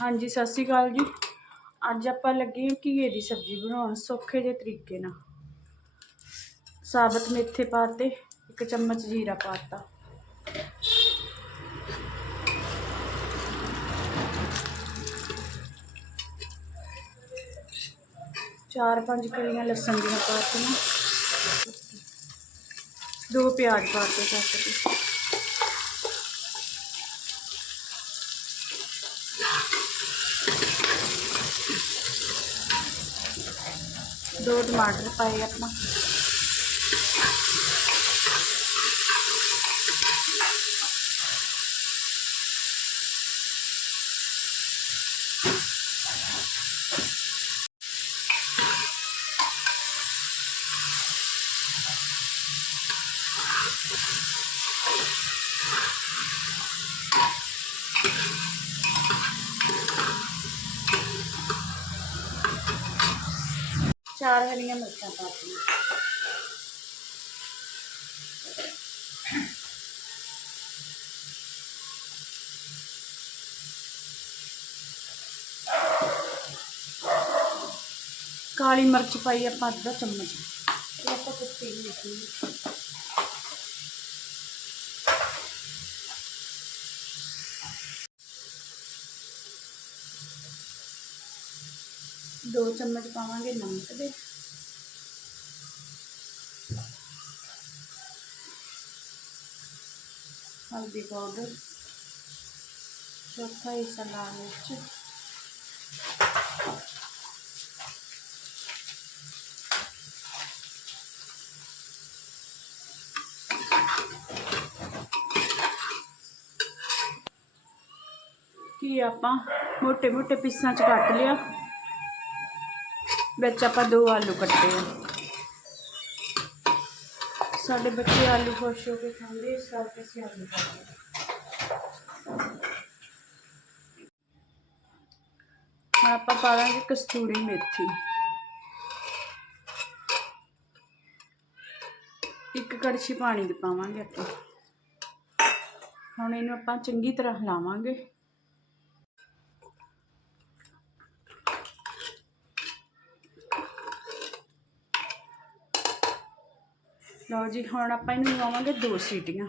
ਹਾਂਜੀ ਸਤਿ ਸ਼੍ਰੀ ਅਕਾਲ ਜੀ ਅੱਜ ਆਪਾਂ ਲੱਗੇ ਹਾਂ ਘੀਏ ਦੀ ਸਬਜ਼ੀ ਬਣਾਉਣ ਸੌਖੇ ਜਿਹੇ ਤਰੀਕੇ ਨਾਲ ਸਾਬਤ ਮੇਥੇ ਪਾਤੇ ਇੱਕ ਚਮਚ ਜੀਰਾ ਪਾਤਾ ਚਾਰ ਪੰਜ ਕਲੀਆਂ ਲਸਣ ਦੀਆਂ ਪਾਤੀਆਂ ਦੋ ਪਿਆਜ਼ ਪਾਤੇ ਕੱਟ ਕੇ दो टमाटर पाए अपना। ചാറുകലിങ്ങ നിർത്താപ്പാക്കി काली मिर्च पाई है पाँच दस चम्मच दो चम्मच पावे नमक दे। हल्दी पाउडर चौथा हिस्सा लाल मिर्च। आप मोटे मोटे पीसा च कट लिया ਵਿੱਚ ਆਪਾਂ ਦੋ ਆਲੂ ਕੱਟੇ ਆ। ਸਾਡੇ ਬੱਚੇ ਆਲੂ ਖੁਸ਼ ਹੋ ਕੇ ਖਾਂਦੇ, ਇਸ ਕਰਕੇ ਅਸੀਂ ਆਲੂ ਪਾਉਂਦੇ ਹੁਣ ਆਪਾਂ ਪਾ ਦਾਂਗੇ ਕਸਤੂਰੀ ਮੇਥੀ। ਇੱਕ ਕੜਛੀ ਪਾਣੀ ਦੀ ਪਾਵਾਂਗੇ ਆਪਾਂ। ਹੁਣ ਇਹਨੂੰ ਆਪਾਂ ਚੰਗੀ ਤਰ੍ਹਾਂ ਹਿਲਾਵਾਂਗੇ। ਲਓ ਜੀ ਹੁਣ ਆਪਾਂ ਇਹਨੂੰ ਲਵਾਵਾਂਗੇ ਦੋ ਸੀਟੀਆਂ।